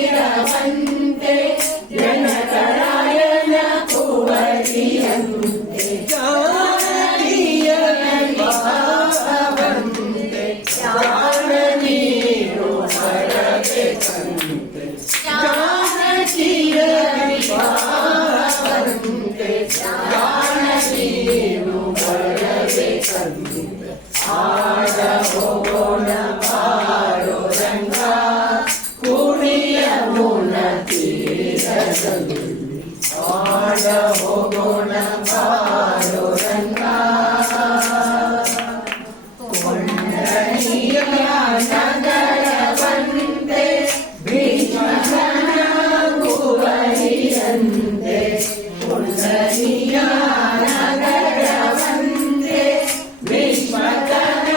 ೀರವಂತೆ ಜನಕರಾಯಣ ಕುವರಿಯಂತೆ ಜಾನಕೀಯ ವಿವಾಹವಂತೆ ಜಾನ ನೀರು ಬರಬೇಕಂತೆ ಜಾನಕೀಯ ವಿವಾಹವಂತೆ ಜಾನ ನೀರು ಬರಬೇಕಂತೆ ಆಡ ಹೋಗೋಣ ಬಾರೋ ರಂಗ ಕುಣಿಯ ಮುನ ತೀರದಲ್ಲಿ ಆಡ ಹೋಗೋಣ ಬಾರೋ ರಂಗ ಕೊಂಡನಿಯ ನಗರವಂತೆ ಭೀಷ್ಮಕನ ಕುವರಿಯಂತೆ ಕೊಂಡನಿಯ ನಗರವಂತೆ ಭೀಷ್ಮಕನ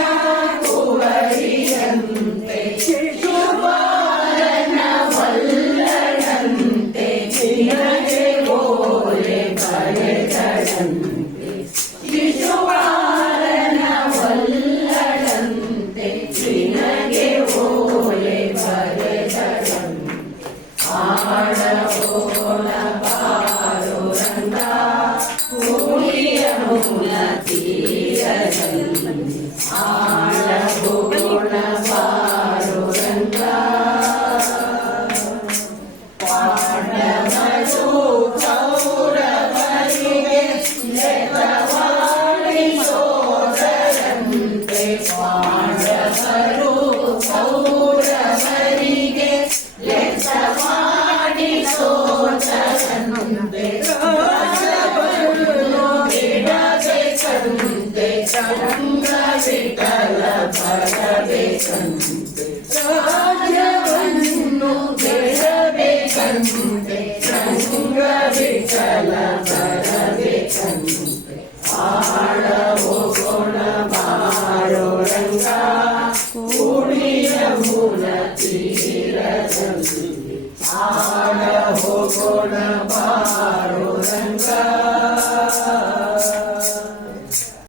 ಕುವರಿಯಂತೆ ಶಿಶುಪಾಲನ ವಲ್ಲಡಂತೆ ನಿನಗೆ ಓಲೆ ಬರೆದಳಂತೆ ಶಿಶುಪಾಲನ ವಲ್ಲಡಂತೆ ನಿನಗೆ ಓಲೆ ಬರೆದಳಂತೆ ಆಡ ಹೋಗೋಣ ಬಾರೋ ರಂಗ ಕುಣಿಯ ಮುನ ತೀರದಲ್ಲಿ ಆಡ ಹೋಗೋಣ ಬಾರೋ ರಂಗ ಪಾಂಡವರು ಕೌರವರಿಗೆ ಲೆಕ್ಕವಾಡಿಸೋದರಂತೆ ಪಾಂಡವರು ಕೌರವರಿಗೆ ಲೆಕ್ಕವಾಡಿಸೋದರಂತೆ ಬಿಡಬೇಕಂತೆ ರಂಗ ವಿಠಲ ಬರಬೇಕಂತೆ ರಾಜ್ಯವನ್ನು ಗೆಲ್ಲಬೇಕಂತೆ ರಂಗ ವಿಠಲ ಬರಬೇಕಂತೆ ಆಡ ಹೋಗೋಣ ಬಾರೋ ರಂಗ ಕುಣಿಯ ಮುನ ತೀರದಲ್ಲಿ ಆಡ ಹೋಗೋಣ